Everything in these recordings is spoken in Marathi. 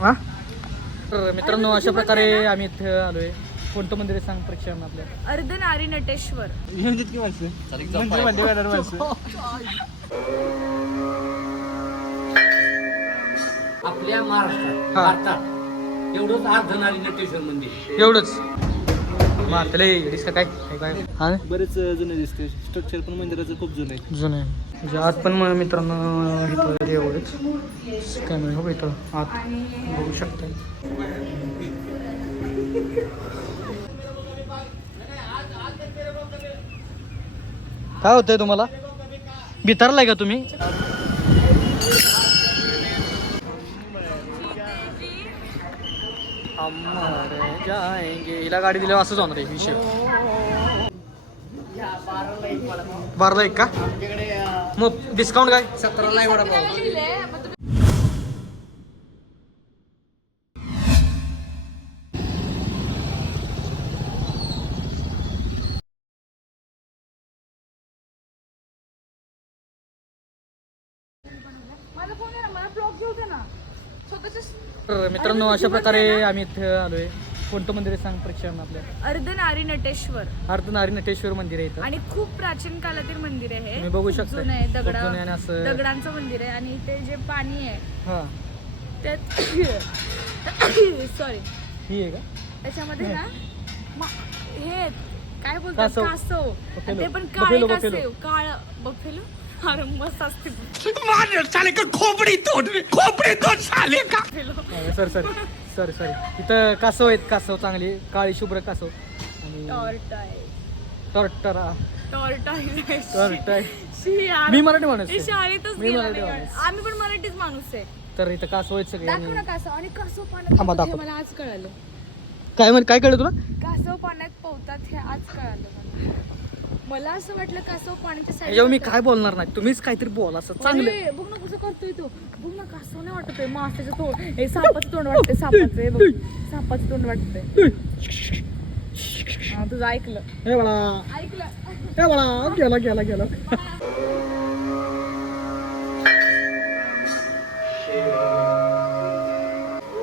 हा? तर मित्रांनो अशा प्रकारे आम्ही इथे आलोय. कोणतं मंदिर आहे सांग प्रेक्षकांना आपल्या. अर्धनारी नटेश्वर. माणसं. म्हणजे माणसं. आपल्या महाराष्ट्रात हा. भारतात एवढंच अर्धनारी नटेश्वर मंदिर एवढंच. मारतले काय? काय काय? हा? बरेच जुने दिसते स्ट्रक्चर पण मंदिराचं खूप जुनं आहे. जुनं आहे. म्हणजे आत पण मग मित्रांनो इथं एवढंच कॅमेरा हो इथं आत. बघू शकता काय होतंय तुम्हाला? भितारलाय का तुम्ही? हिला गाडी दिल्यावर असंच होणार आहे विषय. बाराला एक का? मग डिस्काउंट काय? सतराला वडापाव मित्रांनो अशा प्रकारे आम्ही इथे आलोय. कोणतं मंदिर आहे सांग प्रेक्षकांना आपल्या? अर्धनारी नटेश्वर अर्धनारी नटेश्वर मंदिर आहे इथं. आणि खूप प्राचीन कालातील मंदिर आहे. हे बघू खूप शकता. जुनं आहे खूप दगड जुनं आहे आणि असं- दगडांचं मंदिर आहे आणि इथे जे पाणी आहे हा. त्यात सॉरी ही आहे का? त्याच्यामध्ये ना मा- हे काय बोलतात? कासव. कासव. बफेलो. आणि ते पण बफेलो, काळे बफेलो. कासव. काळ बफेलो? अरे मस्त असते सर सर. Sir sorry. इथं कासव आहेत कासव चांगली. काळी शुभ्र कासव. आणि टॉर्टरा. टॉर्टाय. मी मराठी माणूस आहे. शाळेतच मी गेला मराठी नाही माणूस. आम्ही पण मराठीच माणूस आहे. तर इथं कासव आहेत सगळे दाखव ना आणि- कासव. आणि कासव थांबा, पाण्यात पोहतात हे दाखव. मला आज कळालं. काय म्हण काय कळलं तुला? कासव पाण्यात पोहतात हे आज कळालं मला. मला असं वाटलं कासव पाण्याच्या ह्याच्यावर मी साईड काय बोलणार नाही? तुम्हीच काहीतरी बोला असं चांगलं. बघ ना कसं करतोय तो. बघ ना कासव नाही वाटत माशाचं तोंड. हे सापाचं तोंड वाटतंय सापाचं हे बघ. सापाचं तोंड वाटतंय. हा, तुझं ऐकलं. हे बाळा. ऐकलं. हे बाळा गेला गेला गेला.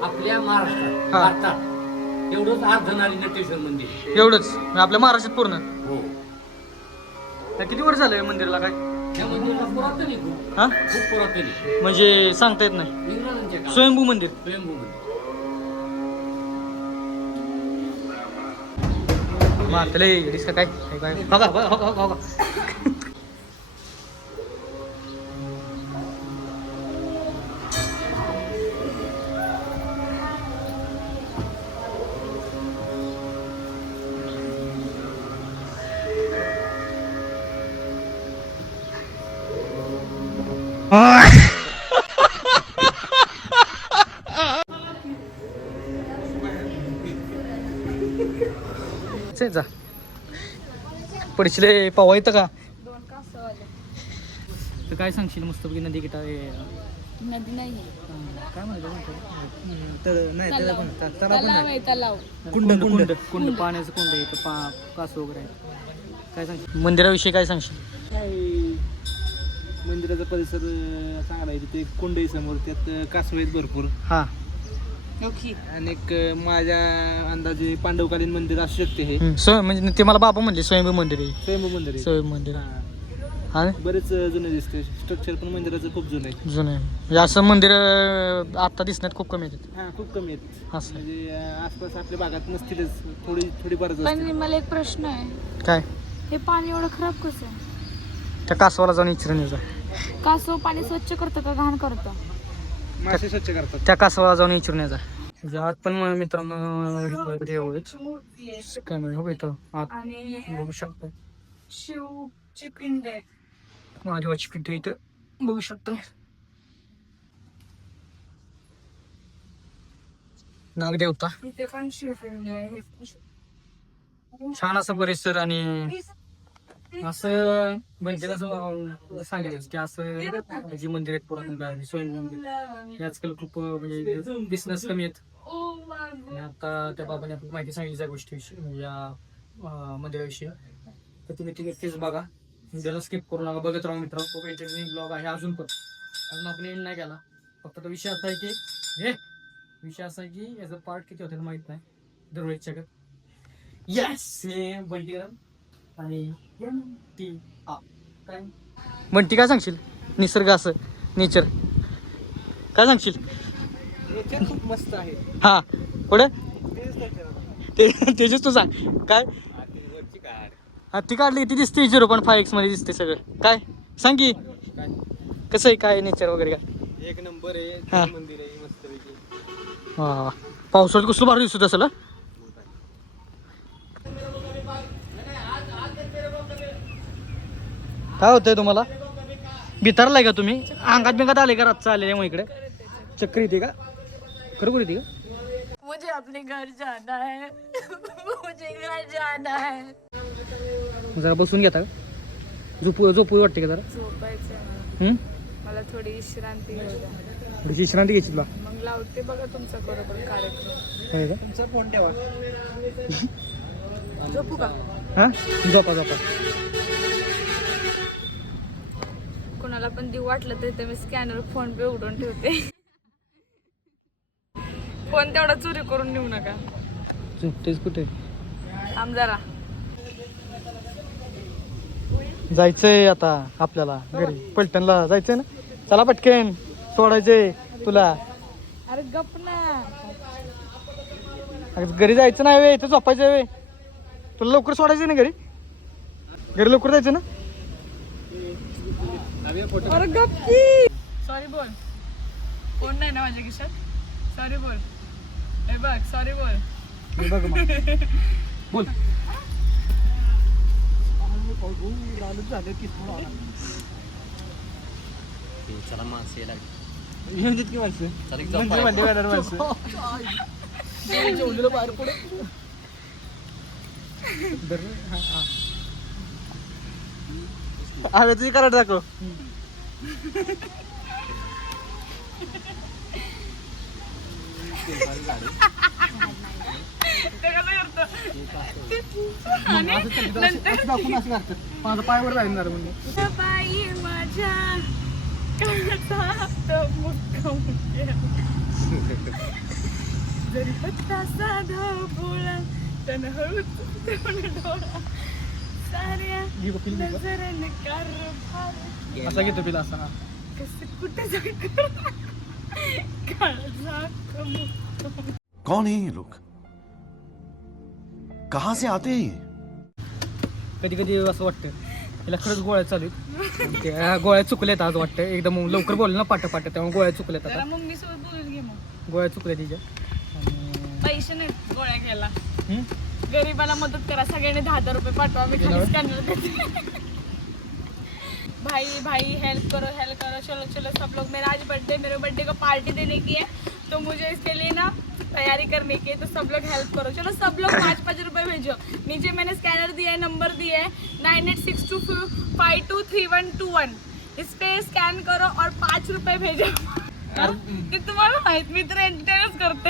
आपल्या महाराष्ट्रात हा. भारतात एवढंच अर्धनारी नटेश्वर मंदिर. एवढंच. आपल्या महाराष्ट्रात पूर्ण. हो. आता किती वर्ष झालं मंदिरला काय? या मंदिराला पुरातन आहे खूप. हा? खूप पुरातन आहे. म्हणजे सांगता येत नाही. इंग्रजांच्या काळात. स्वयंभू मंदिर. स्वयंभू मंदिर. मारतले येडीस का काय? काय काय? बघा बघा बघा बघा. जा. पडशिले पावा येतं का? दोन कासव आले तर काय सांगशील मस्तपैकी नदी किटा नदी नाही काय म्हणतो तलाव. कुंड कुंड कुंड. पाण्याचं कुंड आहे पा कास वगैरे आहे काय सांगशील? मंदिराविषयी काय सांगशील? मंदिराचा परिसर अं, चांगला आहे. तिथे एक कुंड आहे समोर. त्यात अं, कासव आहेत भरपूर. हा. ओके. आणि एक अं, माझ्या अंदाजे पांडवकालीन मंदिर असू शकते हे. हम्म, स्वयं म्हणजे ते मला बाबा म्हणले स्वयंभू मंदिर आहे. स्वयंभू मंदिर आहे. स्वयं मंदिर हा. हा बरेच अं, जुने दिसते स्ट्रक्चर पण मंदिराचं खूप जुनं आहे. जुनं आहे. म्हणजे असं मंदिर अं, आता दिसण्यात खूप कमी येतात हा खूप कमी आहेत. असं आहे. म्हणजे अं, आसपास आपल्या भागात नसतीलच. थोडी थोडीफारच पण असतील. मला एक प्रश्न आहे. काय? हे पाणी एवढं खराब कसं आहे? त्या कासवाला जाऊन विचारून येजा कासव पाणी स्वच्छ करतं का घाण करतं? मासे स्वच्छ करतात. त्या कासवाला जाऊन विचारून यायचा म्हणजे आत पण मग मित्रांनो कॅमेरा हो इथं आत बघू शकता. शिवची पिंड आहे. महादेवाची पिंड इथं बघू शकता. नागदेवता. इथे पण शिवपिंड आहे. छान असं परिसर आणि असं म्हणजे कसं सांगितलं की असं जी मंदिर आहेत पुरातन काळातली स्वयं मंदिर आजकाल खूप म्हणजे बिझनेस कमी आहेत. आणि आता त्या बाबाने आपण माहिती सांगितली त्या गोष्टीविषयी म्हणजे या मंदिराविषयी. तर तुम्ही ती नक्कीच बघा. व्हिडिओला स्किप करू नका. बघत राहा मित्र खूप एंटरटेनिंग ब्लॉग आहे. अजून पण. अजून आपण एंड नाही केला. फक्त तो विषय असा आहे की हे विषय असा आहे की याचा पार्ट किती होते माहीत नाही. दरवेळेच्या येस बंटीगरम आणि टी काय बंटी काय सांगशील? निसर्ग असं नेचर काय सांगशील? नेचर खूप मस्त आहे. हा पुढे? खरं. ते तेजस तू सांग. काय? हा ती काढली ती दिसते झिरो पॉईंट फाय एक्समध्ये दिसते सगळं. काय? सांग की. काय कसं आहे काय नेचर वगैरे काय? एक नंबर आहे हा. मंदिर आहे मस्तपैकी. हा पावसाळ्यात कसलं भारी दिसत असेल काय होतंय तुम्हाला? बितारलाय का तुम्ही? अंगात बिंगात आले का रातचं आलेले मग इकडे? चक्कर येते का? खरोखर येते का? मुझे अपने घर जाना है। मुझे घर जाना है। जरा बसून घेता का? झोपू झोपू वाटते का जरा? झोपायचं आहे. मला. हम्म? मला थोडी विश्रांती घेऊ द्या. थोडीशी विश्रांती घ्यायची तुला? मग लावते बघा तुमचा बरोबर कार्यक्रम. होय का? तुमचा फोन ठेवा. झोपू का? हा? झोपा झोपा. कोणाला पण देऊ वाटलं तर मी स्कॅनर फोन पे उघडून ठेवते. फोन तेवढा चोरी करून नेऊ नका. झोपतेस कुठे? थांब जरा. जायचंय आता आपल्याला घरी. पलटणला जायचंय ना? चला पटकेन. सोडायचंय तुला. अरे गप ना. घरी जायचं नाही वे इथं झोपायचं वे. तुला लवकर सोडायचं ना घरी? घरी लवकर जायचं ना? सॉरी बोल. फोन नाही ना माझ्या खिशात? सॉरी बोल. हे बघ सॉरी बोल. बोल. चला माणसं लागली. येऊन म्हणजे जेवलेलं बाहेर हवे तुझी कराड दाखव. माझा पायवर म्हणून बाई माझ्या केला. जरी होता साधा भोळा तन हळूच डोळा साऱ्या. नजरेने असा घेतो पिला असा कसं कुठे जायचं काळाचा मुक्काम कौन है ये लोग? कहां से आते हैं ये? कधी कधी असं वाटतं. त्याला खरंच गोळ्या चालू त्या गोळ्या चुकल्यात आज वाटतं. एकदम लवकर बोललं ना पाट पाट त्यामुळे गोळ्या चुकल्यात आता. मम्मी सोबत बोलून घे मग. गोळ्या चुकल्या तिच्या. पैसे नाहीत गोळ्या घ्यायला? गरीबाला मदत करा सगळ्यांनी दहा हजार रुपये पाठवा मी खाली स्कॅनर देते. भाई भाई हेल्प करो हेल्प करो. चलो चलो सब लोग मेरा आज बर्थडे मेरे बर्थडे को पार्टी देने की है तो मुझे इसके लिए ना तैयारी करने की है तो सब लोग हेल्प करो. चलो सब लोग पाँच पाँच रुपए भेजो. नीचे मैंने स्कैनर दिया है नंबर दिया है nine eight six two five two three one two one इस पे स्कैन करो और पाँच रुपए भेजो? ते तुम्हाला माहीत मी तर एंटरटेनच करते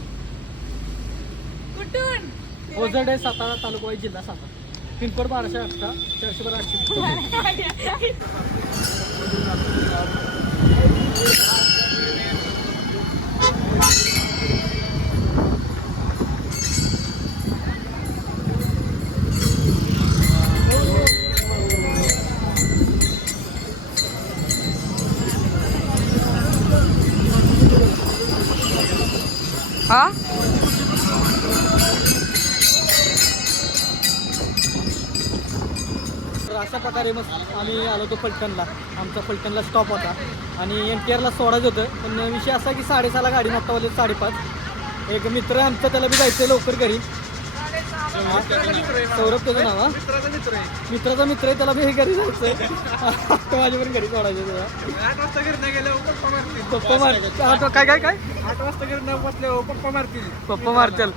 कुठून ओझड आहे सातारा तालुका जिल्हा सातारा. पिनकोड बाराशे अठरा चारशे बारा आठशे आम्ही आलो होतो फलटणला. आमचा फलटणला स्टॉप होता. आणि एन टी आरला सोडायचं होतं. पण विषय असा की साडेसहाला गाडी मोठा वाजले साडेपाच. एक मित्र आमचा त्याला बी जायचं लवकर घरी. सौरभ त्याचं नाव मित्राचा मित्र आहे. त्याला बी घरी जायचंय. तो माझ्या पण घरी सोडायचं त्याला. आठ वाजता घरी नाही गेल्यावर पप्पा मारतील. पप्पा मार हा, तो काय काय काय? आठ वाजता घरी न बसल्यावर पप्पा मारतील. पप्पा मारतील.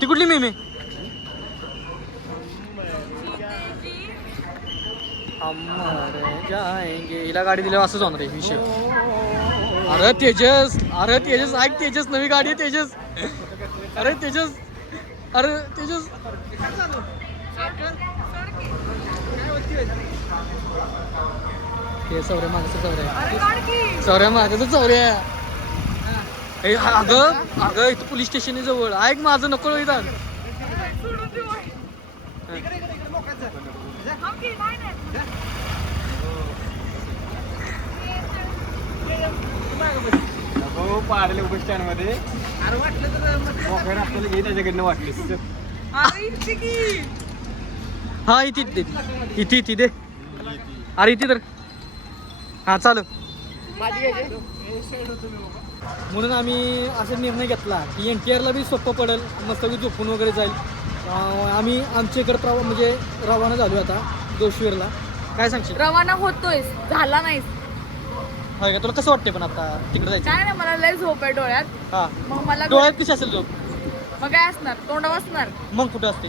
ती कुठली मी मी जाएंगे. हिला गाडी दिल्यावर असंच होणार आहे विषय. अरे तेजस अरे तेजस ऐक तेजस नवी गाडी आहे तेजस. अरे तेजस अरे तेजस. ते सौर्य मागचं सौर्य सौर्या मागचं ए, अगं अगं इथं पोलीस स्टेशन आहे जवळ. ऐक माझं नको इथं हो पाडले बस स्टँडमध्ये वाटलं मोकळ्या रस्त्याला घे त्याच्याकडनं वाटलीस. हा इथे इथे इथे इथे दे. अरे इथे तर. हा चालू म्हणून आम्ही असा निर्णय घेतला की एन टी आरला बी सोपं पडेल मस्तपैकी झोपून वगैरे जाईल. आम्ही आमच्या इकडे प्रवा म्हणजे रवाना झालो आता जोशवीरला. काय सांगशील? रवाना होतोय झाला नाही होय का? तुला कसं वाटते पण आता तिकडे जायचं? काय नाही मला लय झोप आहे डोळ्यात. हा. मग मला डोळ्यात कशी असेल झोप? मग काय असणार? तोंड वाचणार मग कुठं असते?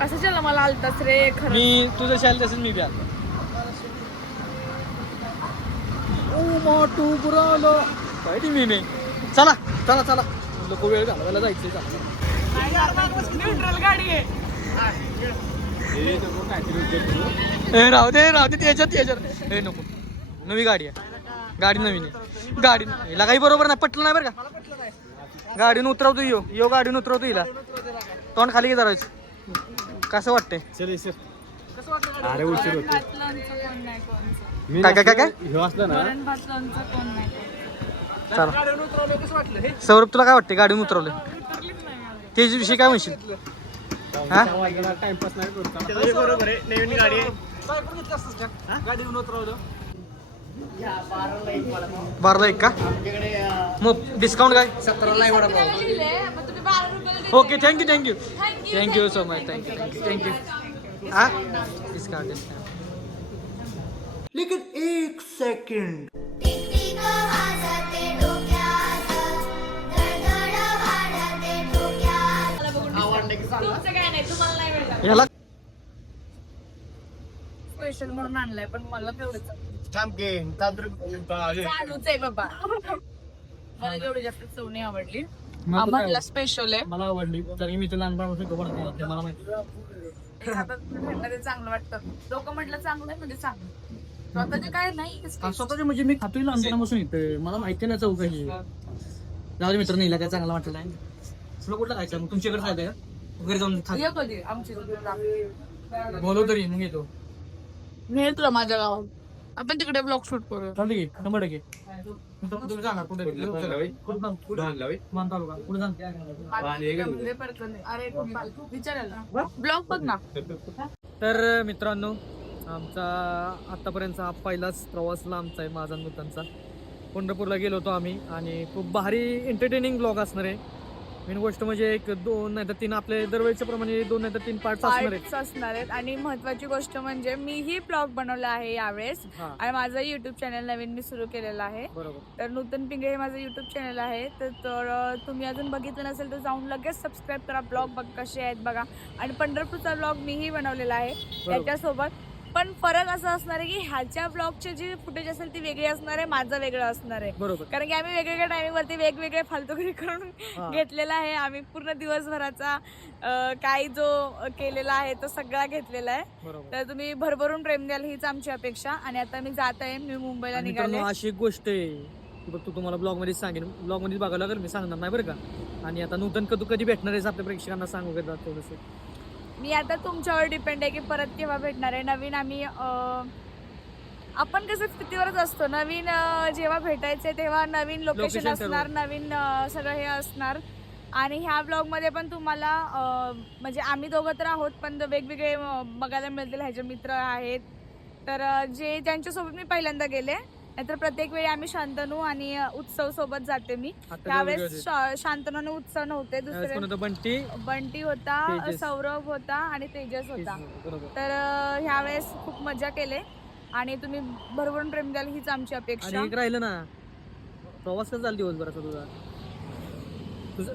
कसं चला मला आलताच रे? खरं मी तुझं शाल तसेच मी बी आलो ती मी मी चला चला चला. लोक वेळ घालवायला जायचंय चला. न्यूट्रल गाडी आहे. ए राहू दे राहू दे त्याच्यात त्याच्यात. ए नको. नवी गाडी आहे. गाडी नवीन आहे. गाडी हिला काही बरोबर नाही पटलं नाही बरं का? गाडीनं उतरवतो यो यो गाडीनं उतरवतो हिला. तोंड खाली धरायचं कसं वाटतंय? चल सर अरे उशीर होतो काय, काय, काय, काय? चला. गाडीवर उतरवलं कसं वाटलं हे? सौरभ तुला काय वाटते गाडीनं उतरवलं मला. त्याच्याविषयी काय म्हणशील? हा? टाइमपास नाही बाराला एक का? मग डिस्काउंट काय? बारा रुपयाला देताय. Okay thank you thank you thank you so much thank you thank you thank you हा डिस्काउंट डिस्काउंट टिकटिक वाजते डोक्यात धडधड वाढते डोक्यात तुमचं काय नाही तुम्हाला नाही मिळणार ह्याला स्पेशल म्हणून आणलाय पण मला तेवढंच. थांब चालूच आहे बाबा. मला एवढी जास्त चव नाही आवडली. मला तर आम्हाला स्पेशल आहे. मला आवडली की मी तर लहानपणापासून तो बनवतो होते, मला माहिती. आता भेटणारे चांगलं वाटतं. लोक म्हटलं चांगलं आहे म्हणजे चांगलं. स्वतःचे काय नाही हा, स्वतःचे म्हणजे मी खातोय लहानपणापासून येते मला माहिती नाही चौक ही जाऊ मित्र नाही काय चांगला वाटलं नाही. तुला कुठला खायचं मग तुमच्याकडे खायचं का? घरी जाऊन बोलव तरी मग नेल तुला माझ्या गावात. आपण तिकडे ब्लॉग शूट करू चालते की? शंभर टक्के तुम्ही सांगा कुठे कुठं? जाऊ? मान तालुका. कुठे जाऊ अरे विचारायला. ब्लॉग बघ ना. तर मित्रांनो आमचा आतापर्यंतचा हा पहिलाच प्रवास लांबचा आहे माझा आणि नूतनचा पंढरपूरला गेलो होतो आम्ही आणि खूप भारी एंटरटेनिंग ब्लॉग असणार आहे. मेन गोष्ट म्हणजे एक दोन नाही तर तीन आपले दरवेळच्या प्रमाणे दोन नाही तर तीन पार्ट असणार आहेत. पार्ट्स असणार आहेत. आणि महत्वाची गोष्ट म्हणजे मीही ब्लॉग बनवला आहे यावेळेस. हा. आणि माझं युट्यूब चॅनल नवीन मी सुरू केलेलं आहे. बरोबर. तर नूतन पिंगळे हे माझं युट्यूब चॅनल आहे. तर तर अं, तुम्ही अजून बघितलं नसेल तर जाऊन लगेच सबस्क्राईब करा. ब्लॉग बघ कसे आहेत बघा. आणि पंढरपूरचा ब्लॉग मीही बनवलेला आहे. त्याच्यासोबत पण फरक असा असणार आहे की ह्याच्या ब्लॉगचे जे फुटेज असेल ती वेगळी असणार आहे माझं वेगळं असणार आहे. बरोबर. कारण की आम्ही वेगवेगळ्या टायमिंग वरती वेगवेगळे फालतुगिरी करून. घेतलेला आहे. आम्ही पूर्ण दिवसभराचा अं, काही जो केलेला आहे तो सगळा घेतलेला आहे. बरोबर. तर तुम्ही भरभरून प्रेम द्याल हीच आमची अपेक्षा. आणि आता मी जात आहे मी मुंबईला आणि निघाले. मित्रांनो, अशी एक गोष्ट आहे. की बघ तू तुम्हाला ब्लॉगमध्ये सांगेन. ब्लॉगमध्ये बघायला लागेल मी सांगणार नाही बरं का. आणि आता नूतन कधी कधी भेटणार आहेस आपल्या प्रेक्षकांना सांगू का थोडस? मी आता तुमच्यावर डिपेंड आहे की परत केव्हा भेटणार आहे. नवीन आम्ही आपण कसं स्थितीवरच असतो. नवीन जेव्हा भेटायचंय तेव्हा नवीन लोकेशन असणार नवीन सगळं हे असणार. आणि ह्या ब्लॉगमध्ये पण तुम्हाला म्हणजे आम्ही दोघं तर आहोत पण वेगवेगळे बघायला मिळतील. ह्याचे मित्र आहेत. तर जे ज्यांच्यासोबत मी पहिल्यांदा गेले नाहीतर प्रत्येक वेळी आम्ही शांतनू आणि उत्सव सोबत जाते मी. त्यावेळेस शांतनू आणि उत्सव नव्हते दुसरे बंटी. बंटी होता. सौरभ होता आणि तेजस होता. तर ह्यावेळेस खूप मजा केले आणि तुम्ही भरभरून प्रेम द्याल हीच आमची अपेक्षा. राहिलं ना प्रवास कसा झाला दिवसभराचा तुझा? तुझं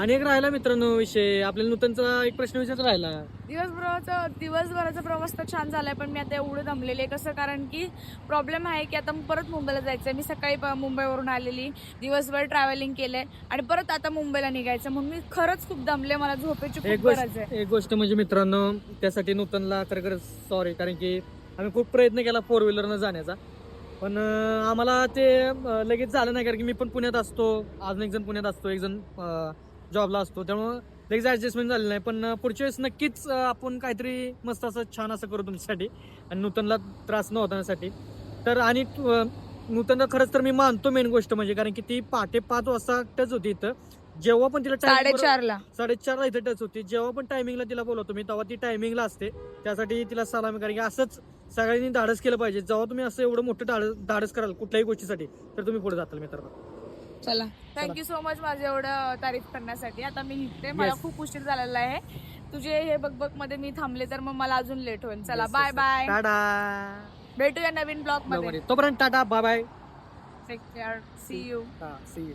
आणि एक राहिला मित्रांनो विषय आपल्याला नूतनचा एक प्रश्न विचारायचा राहिला. दिवसभराचा दिवसभराचा प्रवास तर छान झालाय पण मी आता एवढं दमलेले कसं? कारण की प्रॉब्लेम आहे की आता परत मुंबईला जायचं मी सकाळी मुंबईवरून आलेली दिवसभर ट्रॅव्हलिंग केलंय आणि परत आता मुंबईला निघायचं. म्हणून मी खरंच खूप दमले मला झोपेची एक खूप गरज गोष्ट आहे. एक गोष्ट म्हणजे मित्रांनो त्यासाठी नूतनला खरं सॉरी कारण की आम्ही खूप प्रयत्न केला फोर व्हीलरनं जाण्याचा. पण आम्हाला ते लगेच झालं नाही कारण की मी पण पुण्यात असतो. अजून एक जण पुण्यात असतो एक जण जॉबला असतो. त्यामुळं लगेच ऍडजस्टमेंट झालं नाही पण पुढच्या वेळेस नक्कीच आपण काहीतरी मस्त असं छान असं करू तुमच्यासाठी. आणि नूतनला त्रास न होतासाठी तर आणि नूतनला खरंच तर मी मानतो मेन गोष्ट म्हणजे कारण की ती पहाटे पाच वाजता टच होती इथं. जेव्हा पण तिला साडेचारला. साडेचारला इथे टच होती. जेव्हा पण टायमिंगला तिला बोलवतो मी तेव्हा ती टायमिंगला असते. त्यासाठी तिला सलामी कारण की असंच सगळ्यांनी धाडस केलं पाहिजे. जेव्हा तुम्ही असं एवढं मोठं धाडस धाडस कराल कुठल्याही गोष्टीसाठी तर तुम्ही पुढे जाताल मित्रांनो. चला. थँक्यू सो मच माझं एवढं तारीफ करण्यासाठी. आता मी निघते. मला Yes. खूप उशीर झालेला आहे. तुझे हे बघमध्ये मी थांबले तर मग मला अजून लेट होईल. चला बाय. बाय टाटा भेटूया नवीन ब्लॉगमध्ये. तोपर्यंत tata bye bye take care see you see